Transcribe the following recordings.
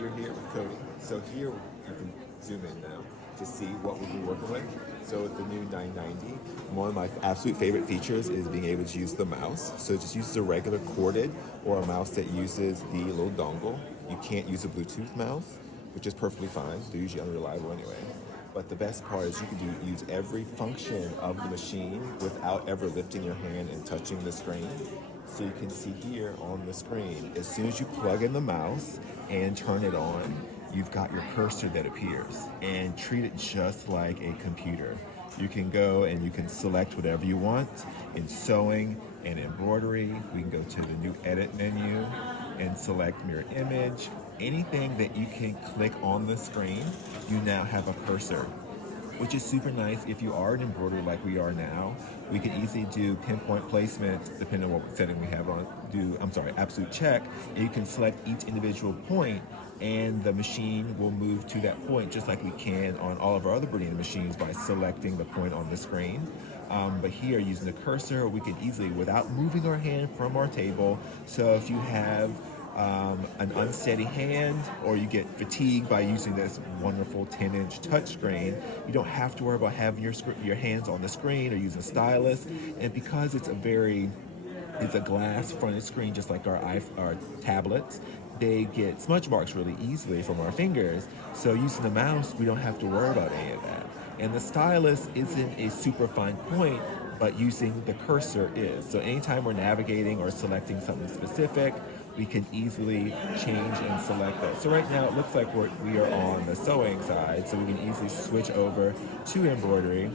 you're here with Cody. So here you can zoom in now to see what we'll be working with. So with the new 990, one of my absolute favorite features is being able to use the mouse. So it just uses a regular corded or a mouse that uses the little dongle. You can't use a Bluetooth mouse, which is perfectly fine. They're usually unreliable anyway. But the best part is you can use every function of the machine without ever lifting your hand and touching the screen. So you can see here on the screen, as soon as you plug in the mouse and turn it on, you've got your cursor that appears, and treat it just like a computer. You can go and you can select whatever you want in sewing and embroidery. We can go to the new edit menu and select mirror image. Anything that you can click on the screen, you now have a cursor, which is super nice if you are an embroiderer like we are now. We can easily do pinpoint placement depending on what setting we have on. Absolute check, and you can select each individual point and the machine will move to that point just like we can on all of our other BERNINA machines by selecting the point on the screen. But here, using the cursor, we can easily, without moving our hand from our table, so if you have an unsteady hand or you get fatigued by using this wonderful 10-inch touchscreen, you don't have to worry about having your hands on the screen or using a stylus. And because it's a glass fronted screen just like our tablets, they get smudge marks really easily from our fingers. So using the mouse, we don't have to worry about any of that. And the stylus isn't a super fine point, but using the cursor is. So anytime we're navigating or selecting something specific, we can easily change and select that. So right now it looks like we are on the sewing side, so we can easily switch over to embroidery,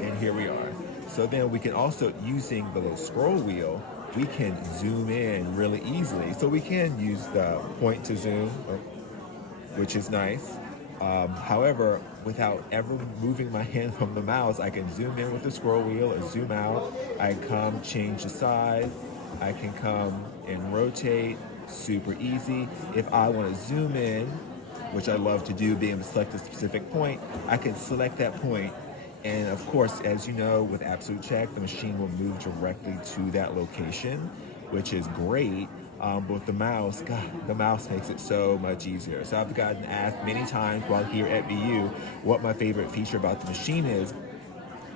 and here we are. So then we can also, using the little scroll wheel, we can zoom in really easily. So we can use the point to zoom, which is nice. However, without ever moving my hand from the mouse, I can zoom in with the scroll wheel or zoom out. I can come change the size. I can come and rotate, super easy. If I want to zoom in, which I love to do, being able to select a specific point, I can select that point. And of course, as you know, with absolute check, the machine will move directly to that location, which is great. But with the mouse, God, the mouse makes it so much easier. So I've gotten asked many times while here at BU what my favorite feature about the machine is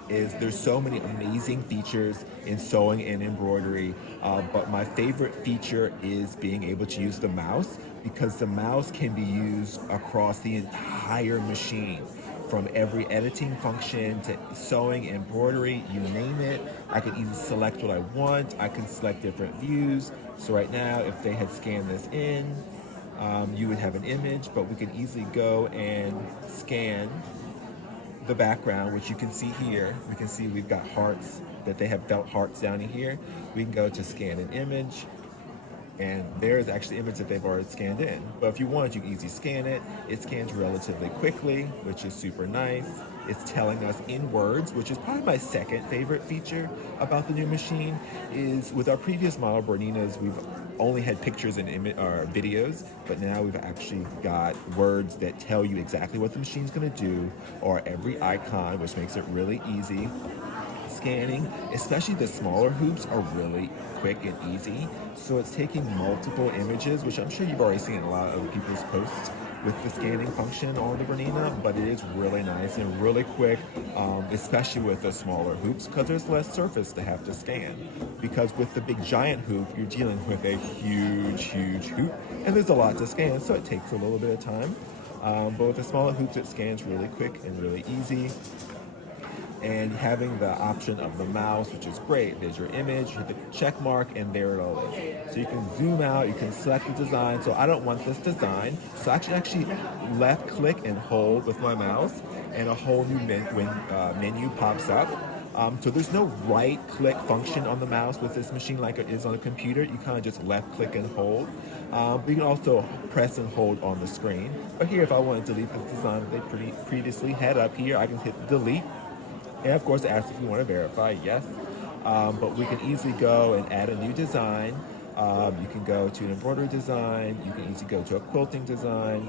there's so many amazing features in sewing and embroidery, but my favorite feature is being able to use the mouse, because the mouse can be used across the entire machine. From every editing function to sewing, embroidery, you name it. I can easily select what I want. I can select different views. So right now, if they had scanned this in, you would have an image, but we can easily go and scan the background, which you can see here. We can see we've got hearts, that they have felt hearts down in here. We can go to scan an image, and there's actually an image that they've already scanned in. But if you want, you can easily scan it. It scans relatively quickly, which is super nice. It's telling us in words, which is probably my second favorite feature about the new machine. Is with our previous model, BERNINAs, we've only had pictures and videos, but now we've actually got words that tell you exactly what the machine's gonna do, or every icon, which makes it really easy. Scanning, especially the smaller hoops, are really quick and easy. So it's taking multiple images, which I'm sure you've already seen in a lot of people's posts with the scanning function on the BERNINA, but it is really nice and really quick, especially with the smaller hoops, because there's less surface to have to scan. Because with the big giant hoop, you're dealing with a huge hoop, and there's a lot to scan, so it takes a little bit of time. But with the smaller hoops, it scans really quick and really easy. And having the option of the mouse, which is great. There's your image, hit the check mark, and there it all is. So you can zoom out, you can select the design. So I don't want this design. So I actually left click and hold with my mouse, and a whole new menu pops up. So there's no right click function on the mouse with this machine like it is on a computer. You kind of just left click and hold. But you can also press and hold on the screen. But here, if I want to delete this design that they previously had up here, I can hit delete. And of course, ask if you want to verify, yes. But we can easily go and add a new design. You can go to an embroidery design. You can easily go to a quilting design.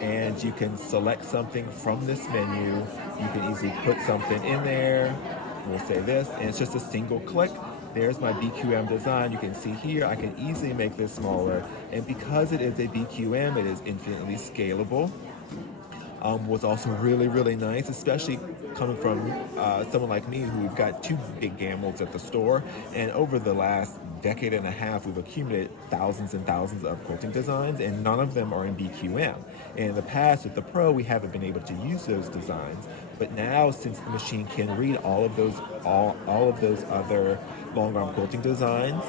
And you can select something from this menu. You can easily put something in there. We'll say this, and it's just a single click. There's my BQM design. You can see here, I can easily make this smaller. And because it is a BQM, it is infinitely scalable. Was also really, really nice, especially coming from someone like me who've got two big gambles at the store. And over the last decade and a half, we've accumulated thousands and thousands of quilting designs, and none of them are in BQM. And in the past, with the Pro, we haven't been able to use those designs. But now, since the machine can read all of those other long arm quilting designs,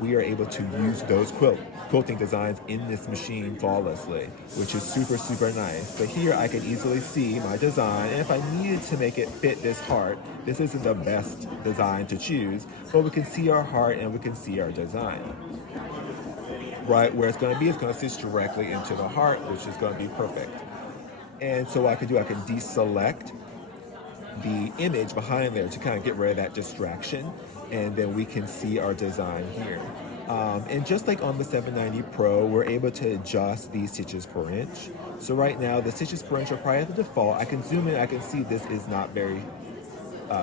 we are able to use those quilting designs in this machine flawlessly, which is super, super nice. But here I can easily see my design, and if I needed to make it fit this heart, this isn't the best design to choose, but we can see our heart and we can see our design. Right where it's going to be, it's going to stitch directly into the heart, which is going to be perfect. And so what I can do, I can deselect the image behind there to kind of get rid of that distraction, and then we can see our design here. And just like on the 790 Pro, we're able to adjust these stitches per inch. So right now, the stitches per inch are probably at the default. I can zoom in, I can see this is not very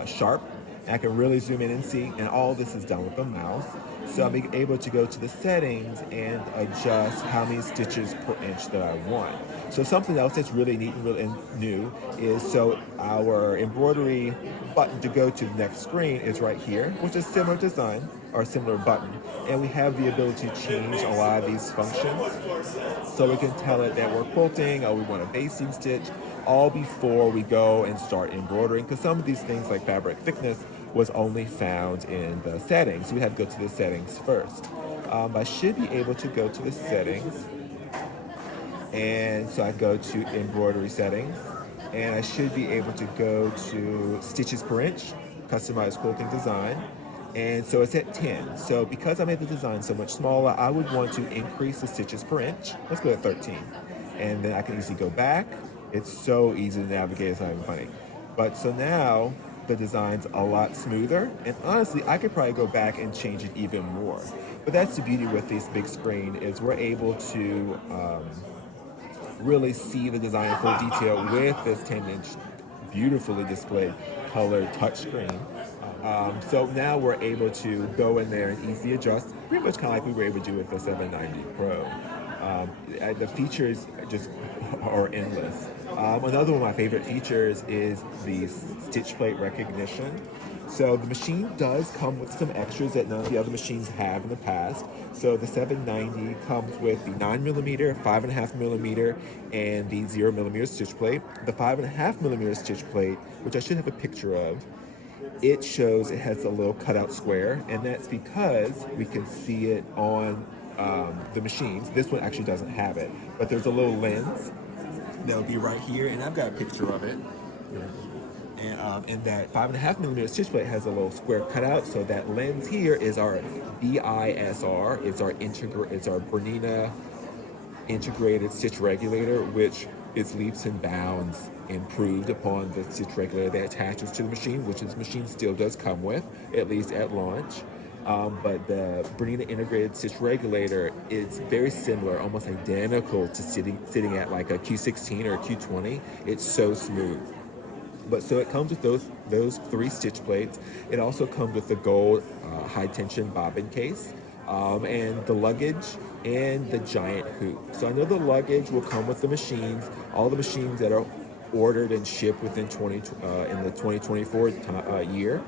sharp. I can really zoom in and see, and all this is done with the mouse. So I'll be able to go to the settings and adjust how many stitches per inch that I want. So something else that's really neat and really new is, so our embroidery button to go to the next screen is right here, which is similar design or similar button. And we have the ability to change a lot of these functions. So we can tell it that we're quilting or we want a basting stitch all before we go and start embroidering, because some of these things like fabric thickness was only found in the settings. So we had to go to the settings first. I should be able to go to the settings, and so I go to embroidery settings, and I should be able to go to stitches per inch, customized quilting design, and so it's at 10. So because I made the design so much smaller, I would want to increase the stitches per inch. Let's go to 13, and then I can easily go back. It's so easy to navigate, it's not even funny. But so now the design's a lot smoother, and honestly, I could probably go back and change it even more. But that's the beauty with this big screen, is we're able to really see the design in full detail with this 10-inch beautifully displayed colored touchscreen. So now we're able to go in there and easily adjust, pretty much kind of like we were able to do with the 790 Pro. The features just are endless. Another one of my favorite features is the stitch plate recognition. So the machine does come with some extras that none of the other machines have in the past. So the 790 comes with the 9mm, 5.5mm, and the 0mm stitch plate. The 5.5mm stitch plate, which I should have a picture of, it shows it has a little cutout square, and that's because we can see it on the machines. This one actually doesn't have it, but there's a little lens that'll be right here, and I've got a picture of it. And that 5.5mm stitch plate has a little square cutout, so that lens here is our BISR. It's our Bernina integrated stitch regulator, which is leaps and bounds improved upon the stitch regulator that attaches to the machine, which this machine still does come with, at least at launch. But the Bernina integrated stitch regulator is very similar, almost identical to sitting at like a Q16 or a Q20. It's so smooth. But so it comes with those 3 stitch plates. It also comes with the gold high tension bobbin case, and the luggage and the giant hoop. So I know the luggage will come with the machines, all the machines that are ordered and shipped within in the 2024 year.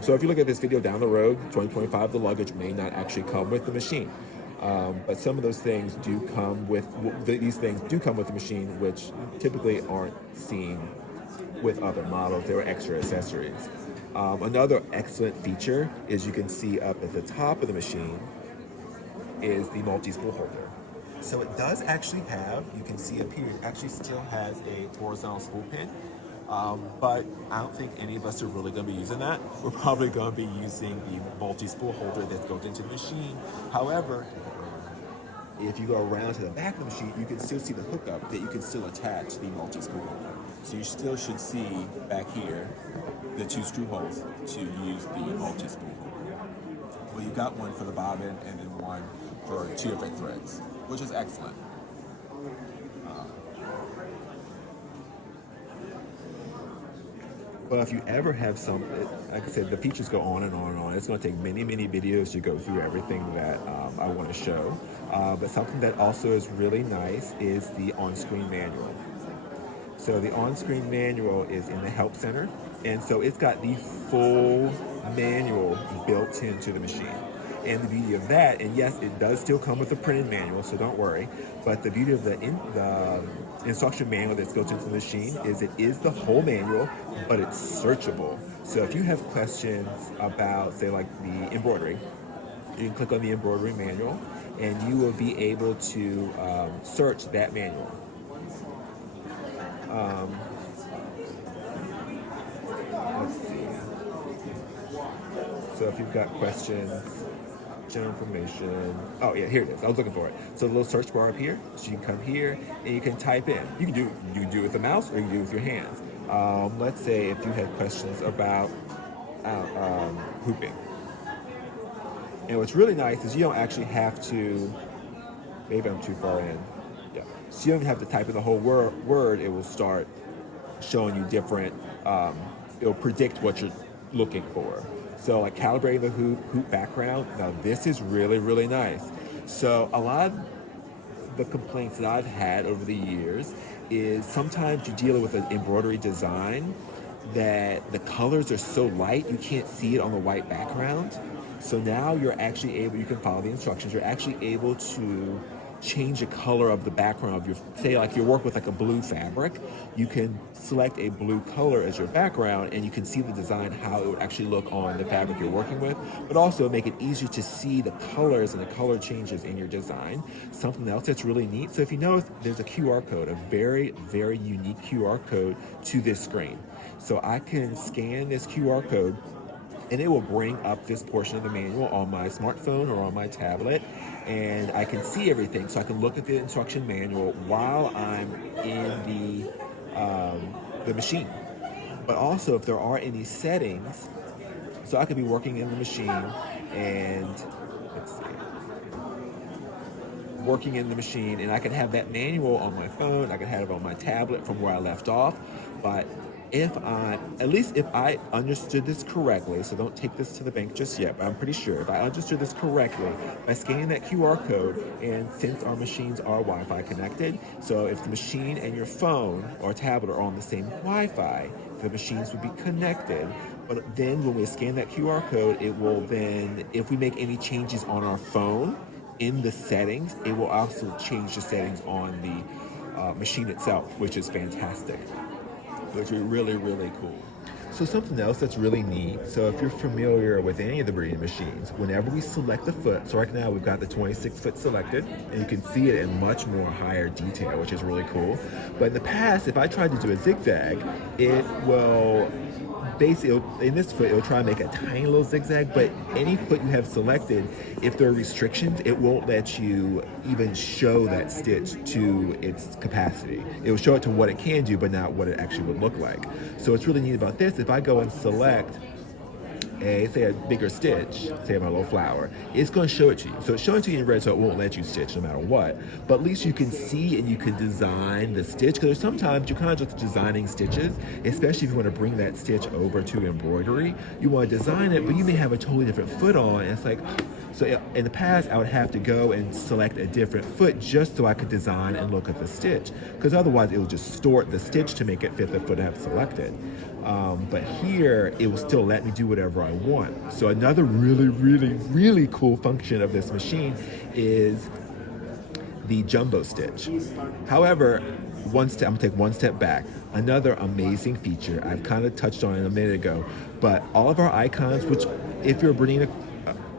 So if you look at this video down the road, 2025, the luggage may not actually come with the machine. But some of those things do come with, these things do come with the machine, which typically aren't seen with other models. There are extra accessories. Another excellent feature is you can see up at the top of the machine is the multi-spool holder. So it does actually have, you can see up here, it actually still has a horizontal spool pin. But I don't think any of us are really going to be using that. We're probably going to be using the multi-spool holder that goes into the machine. However, if you go around to the back of the machine, you can still see the hookup that you can still attach the multi-spool holder. So you still should see back here the 2 screw holes to use the multi-spool holder. Well, you've got one for the bobbin and then one for 2 different threads, which is excellent. But if you ever have some, like I said, the features go on and on and on. It's going to take many, many videos to go through everything that I want to show. But something that also is really nice is the on-screen manual. So the on-screen manual is in the Help Center, and so it's got the full manual built into the machine. And the beauty of that, and yes, it does still come with a printed manual, so don't worry, but the beauty of the instruction manual that's built into the machine is it is the whole manual, but it's searchable. So if you have questions about, say, like the embroidery, you can click on the embroidery manual, and you will be able to search that manual. Let's see. So if you've got questions, general information. Oh yeah, here it is. I was looking for it. So the little search bar up here. So you can come here and you can type in. You can do it with the mouse or you can do it with your hands. Let's say if you had questions about hooping. And what's really nice is you don't actually have to. Maybe I'm too far in. Yeah. So you don't have to type in the whole word. It will start showing you different. It'll predict what you're looking for. So like calibrating the hoop background, now this is really, really nice. So a lot of the complaints that I've had over the years is sometimes you're dealing with an embroidery design that the colors are so light you can't see it on the white background. So now you're actually able, you can follow the instructions, you're actually able to change the color of the background of your, say like you work with like a blue fabric, you can select a blue color as your background and you can see the design, how it would actually look on the fabric you're working with, but also make it easier to see the colors and the color changes in your design. Something else that's really neat, so if you notice, there's a QR code, a very, very unique QR code to this screen. So I can scan this QR code and it will bring up this portion of the manual on my smartphone or on my tablet, and I can see everything. So I can look at the instruction manual while I'm in the machine. But also, if there are any settings, so I could be working in the machine and let's see, working in the machine, and I could have that manual on my phone. I could have it on my tablet from where I left off, but at least if I understood this correctly, so don't take this to the bank just yet, but I'm pretty sure if I understood this correctly, by scanning that QR code, and since our machines are Wi-Fi connected, so if the machine and your phone or tablet are on the same Wi-Fi, the machines would be connected. But then when we scan that QR code, it will then, if we make any changes on our phone in the settings, it will also change the settings on the machine itself, which is fantastic. Which is really, really cool. So something else that's really neat, so if you're familiar with any of the BERNINA machines, whenever we select the foot, so right now we've got the 26 foot selected, and you can see it in much more higher detail, which is really cool. But in the past, if I tried to do a zigzag, it will basically, in this foot, it'll try to make a tiny little zigzag, but any foot you have selected, if there are restrictions, it won't let you even show that stitch to its capacity. It will show it to what it can do, but not what it actually would look like. So what's really neat about this, if I go and select say a bigger stitch, say my little flower, it's going to show it to you. So it's showing it to you in red, so it won't let you stitch no matter what. But at least you can see and you can design the stitch, because sometimes you're kind of just designing stitches, especially if you want to bring that stitch over to embroidery. You want to design it, but you may have a totally different foot on, and it's like, so in the past, I would have to go and select a different foot just so I could design and look at the stitch, because otherwise it will just distort the stitch to make it fit the foot I have selected. But here, it will still let me do whatever I want. So another really, really, really cool function of this machine is the jumbo stitch. However, I'm gonna take one step back. Another amazing feature, I've kind of touched on it a minute ago, but all of our icons, which if you're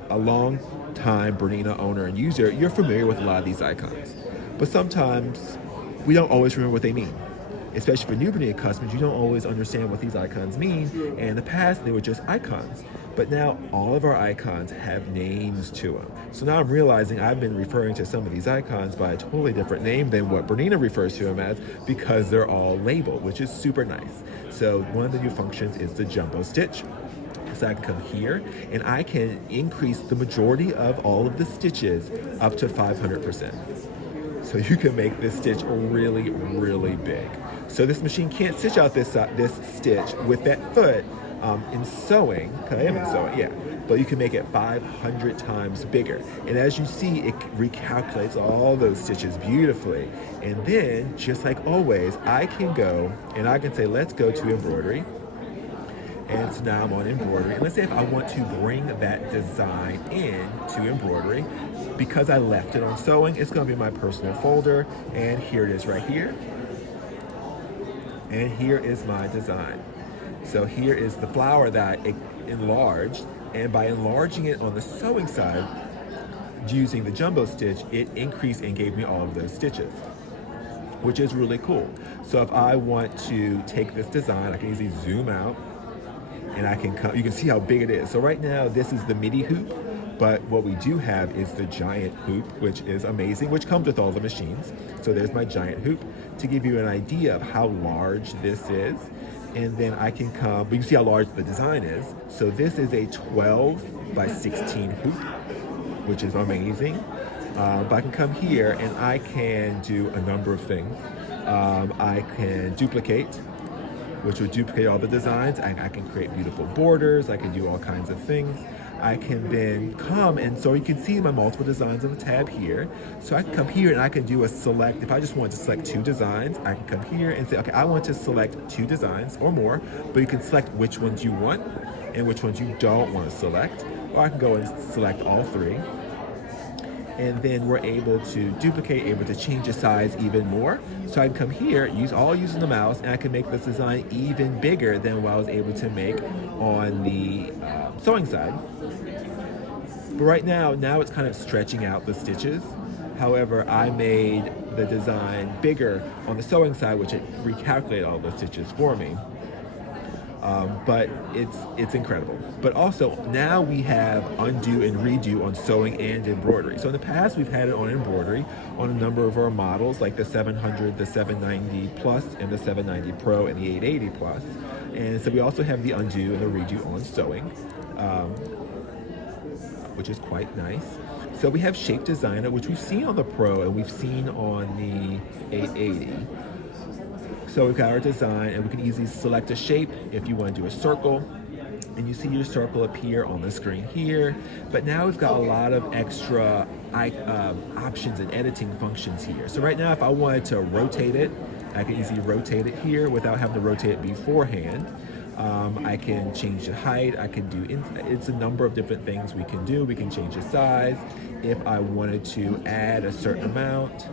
a long time BERNINA owner and user, you're familiar with a lot of these icons. But sometimes we don't always remember what they mean. Especially for new BERNINA customers, you don't always understand what these icons mean, and in the past they were just icons. But now all of our icons have names to them. So now I'm realizing I've been referring to some of these icons by a totally different name than what BERNINA refers to them as, because they're all labeled, which is super nice. So one of the new functions is the jumbo stitch. So I can come here and I can increase the majority of all of the stitches up to 500%. So you can make this stitch really, really big. So this machine can't stitch out this stitch with that foot in sewing, because I am in sewing, yeah. But you can make it 500 times bigger. And as you see, it recalculates all those stitches beautifully. And then, just like always, I can go and I can say, let's go to embroidery. And so now I'm on embroidery. And let's say if I want to bring that design in to embroidery, because I left it on sewing, it's going to be my personal folder. And here it is right here. And here is my design. So here is the flower that I enlarged. And by enlarging it on the sewing side, using the jumbo stitch, it increased and gave me all of those stitches, which is really cool. So if I want to take this design, I can easily zoom out and I can come, you can see how big it is. So right now, this is the midi hoop, but what we do have is the giant hoop, which is amazing, which comes with all the machines. So there's my giant hoop to give you an idea of how large this is. And then I can come, but you can see how large the design is. So this is a 12 by 16 hoop, which is amazing. But I can come here and I can do a number of things. I can duplicate, which would duplicate all the designs. I can create beautiful borders. I can do all kinds of things. I can then come, and so you can see my multiple designs on the tab here. So I can come here and I can do a select. If I just want to select 2 designs, I can come here and say, okay, I want to select 2 designs or more, but you can select which ones you want and which ones you don't want to select. Or I can go and select all 3. And then we're able to duplicate, able to change the size even more. So I can come here, using the mouse, and I can make this design even bigger than what I was able to make on the sewing side. But right now it's kind of stretching out the stitches. However, I made the design bigger on the sewing side, which it recalculated all the stitches for me. But it's incredible. But also, now we have undo and redo on sewing and embroidery. So in the past, we've had it on embroidery on a number of our models, like the 700, the 790 Plus, and the 790 Pro, and the 880 Plus. And so we also have the undo and the redo on sewing, which is quite nice. So we have Shape Designer, which we've seen on the Pro and we've seen on the 880. So we've got our design, and we can easily select a shape if you want to do a circle, and you see your circle appear on the screen here. But now we've got a lot of extra options and editing functions here. So right now, if I wanted to rotate it, I can easily rotate it here without having to rotate it beforehand. I can change the height. I can do, it's a number of different things we can do. We can change the size. If I wanted to add a certain amount,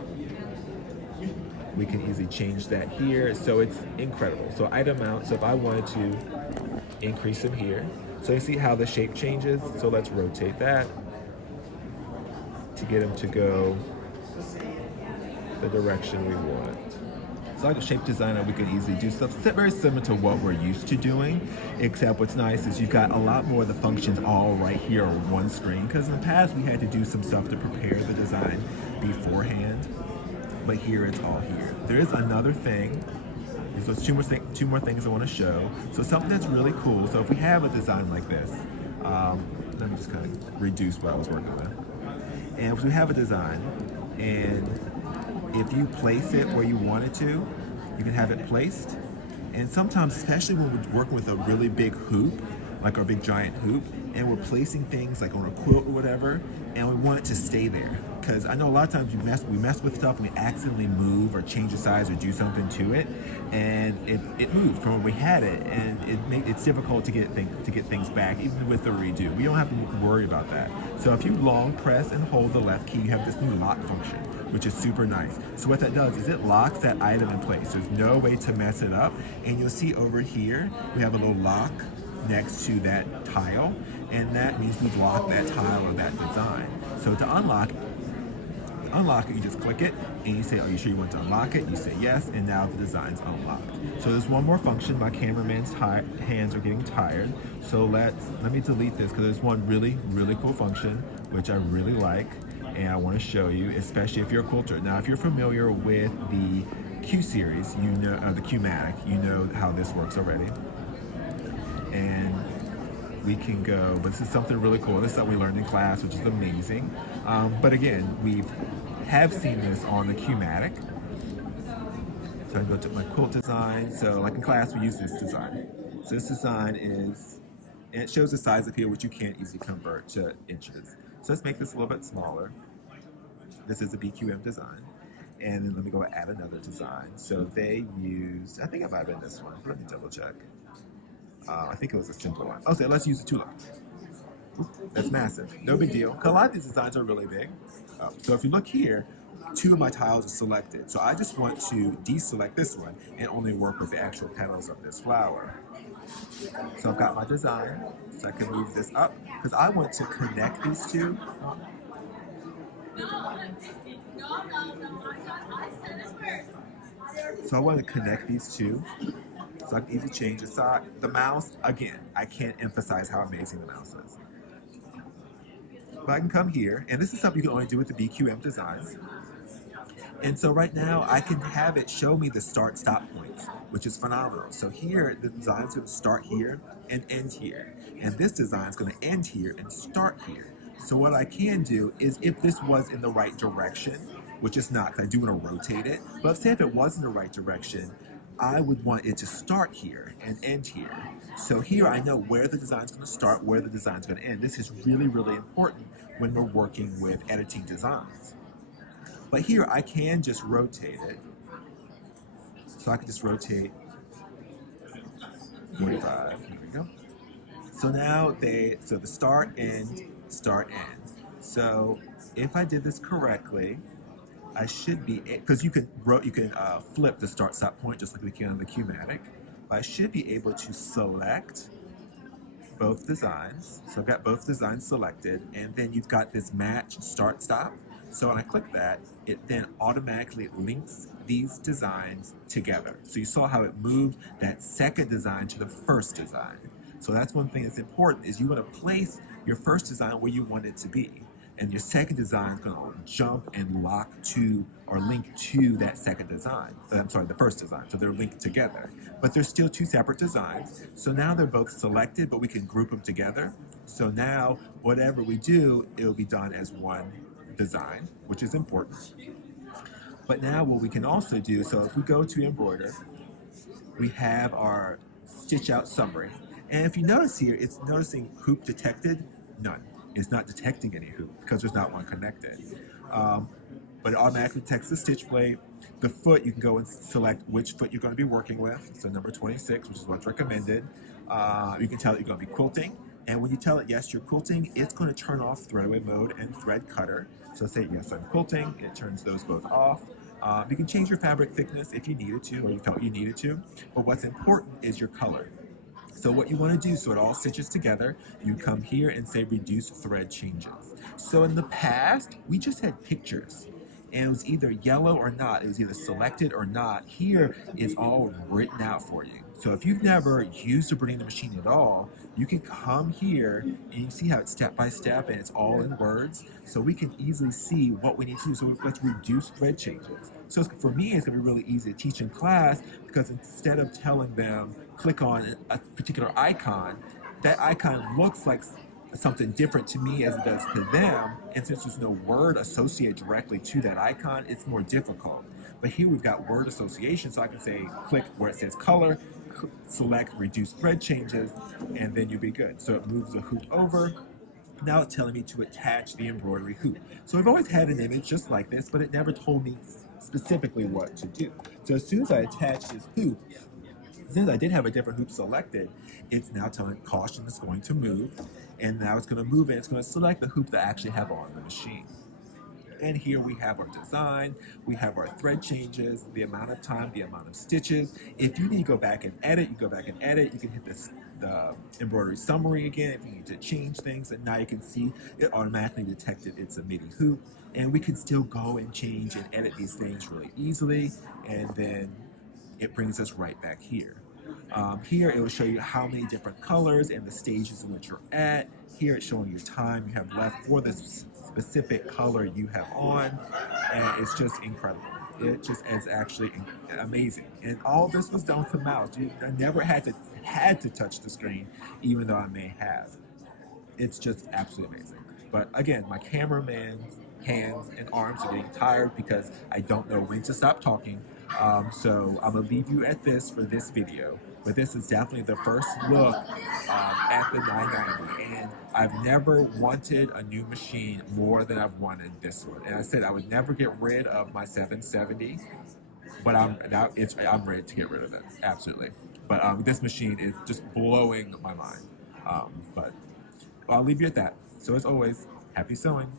we can easily change that here. So it's incredible. So item mount, so if I wanted to increase them here, so you see how the shape changes. So let's rotate that to get them to go the direction we want. So like a Shape Designer, we can easily do stuff very similar to what we're used to doing, except what's nice is you've got a lot more of the functions all right here on one screen, because in the past we had to do some stuff to prepare the design beforehand. But here it's all here. There is another thing. So it's two more things I want to show. So something that's really cool. So if we have a design like this, let me just kind of reduce what I was working with. And if we have a design, and if you place it where you want it to, you can have it placed. And sometimes, especially when we're working with a really big hoop, like our big giant hoop, and we're placing things like on a quilt or whatever, and we want it to stay there. Because I know a lot of times we mess with stuff and we accidentally move or change the size or do something to it, and it moved from where we had it, and it's difficult to get things back, even with the redo. We don't have to worry about that. So if you long press and hold the left key, you have this new lock function, which is super nice. So what that does is it locks that item in place. There's no way to mess it up, and you'll see over here we have a little lock next to that tile, and that means we've locked that tile or that design. So to unlock it, you just click it and you say, are you sure you want to unlock it? You say yes, and now the design's unlocked. So there's one more function. My cameraman's hands are getting tired, so let me delete this, because there's one really cool function which I really like, and I want to show you, especially if you're a quilter. Now if you're familiar with the Q series, you know, the Q-matic, you know how this works already. And we can go, but this is something really cool. This is something we learned in class, which is amazing. But again, we have seen this on the Q-matic. So I go to my quilt design. So like in class, we use this design. So this design is, and it shows the size of here, which you can't easily convert to inches. So let's make this a little bit smaller. This is a BQM design. And then let me go add another design. So they used, I think it might have been this one. Let me double check. I think it was a simpler one. Okay, let's use the tulip. That's massive. No big deal. A lot of these designs are really big. So if you look here, 2 of my tiles are selected. So I just want to deselect this one and only work with the actual petals of this flower. So I've got my design. So I can move this up because I want to connect these two. So I want to connect these two. So I can easily change the side. The mouse, again, I can't emphasize how amazing the mouse is. But I can come here, and this is something you can only do with the BQM designs. And so right now, I can have it show me the start-stop points, which is phenomenal. So here, the design is going to start here and end here. And this design is going to end here and start here. So what I can do is, if this was in the right direction, which it's not, because I do want to rotate it, but say if it was in the right direction, I would want it to start here and end here. So here I know where the design is going to start, where the design is going to end. This is really, really important when we're working with editing designs. But here I can just rotate it. So I can just rotate 45. Here we go. So now so the start, end, start, end. So if I did this correctly, I should be, because you can flip the start stop point just like we can on the Qmatic. I should be able to select both designs. So I've got both designs selected, and then you've got this match start stop. So when I click that, it then automatically links these designs together. So you saw how it moved that second design to the first design. So that's one thing that's important, is you want to place your first design where you want it to be. And your second design is going to jump and lock to or link to that second design. I'm sorry, the first design. So they're linked together. But they're still 2 separate designs. So now they're both selected, but we can group them together. So now whatever we do, it'll be done as one design, which is important. But now what we can also do, so if we go to embroider, we have our stitch out summary. And if you notice here, it's noticing hoop detected, none. It's not detecting any hoop because there's not one connected. But it automatically detects the stitch blade. The foot, you can go and select which foot you're going to be working with. So number 26, which is what's recommended. You can tell it you're going to be quilting. And when you tell it, yes, you're quilting, it's going to turn off threadaway mode and thread cutter. So say, yes, I'm quilting. It turns those both off. You can change your fabric thickness if you needed to, or you felt you needed to. But what's important is your color. So what you want to do, so it all stitches together, you come here and say reduce thread changes. So in the past, we just had pictures. And it was either yellow or not. It was either selected or not. Here, it's all written out for you. So if you've never used a BERNINA machine at all, you can come here and you see how it's step by step and it's all in words. So we can easily see what we need to do. So let's reduce thread changes. So for me, it's going to be really easy to teach in class, because instead of telling them click on a particular icon, that icon looks like something different to me as it does to them, and since there's no word associated directly to that icon, it's more difficult. But here we've got word association, so I can say click where it says color, select reduce thread changes, and then you'll be good. So it moves the hoop over. Now it's telling me to attach the embroidery hoop. So I've always had an image just like this, but it never told me specifically what to do. So as soon as I attach this hoop, since I did have a different hoop selected, it's now telling caution is going to move, and now it's going to move and it's going to select the hoop that I actually have on the machine. And here we have our design, we have our thread changes, the amount of time, the amount of stitches. If you need to go back and edit, you go back and edit. You can hit the embroidery summary again if you need to change things, and now you can see it automatically detected it's a MIDI hoop. And we can still go and change and edit these things really easily, and then it brings us right back here. Here it will show you how many different colors and the stages in which you're at. Here it's showing your time you have left for this specific color you have on, and it's just incredible. It just is actually amazing. And all this was done with the mouse. I never had to touch the screen, even though I may have. It's just absolutely amazing. But again, my cameraman's hands and arms are getting tired because I don't know when to stop talking. So I'm gonna leave you at this for this video. But this is definitely the first look at the 990, and I've never wanted a new machine more than I've wanted this one. And I said I would never get rid of my 770, but I'm ready to get rid of it, absolutely. But this machine is just blowing my mind. But I'll leave you at that. So as always, happy sewing.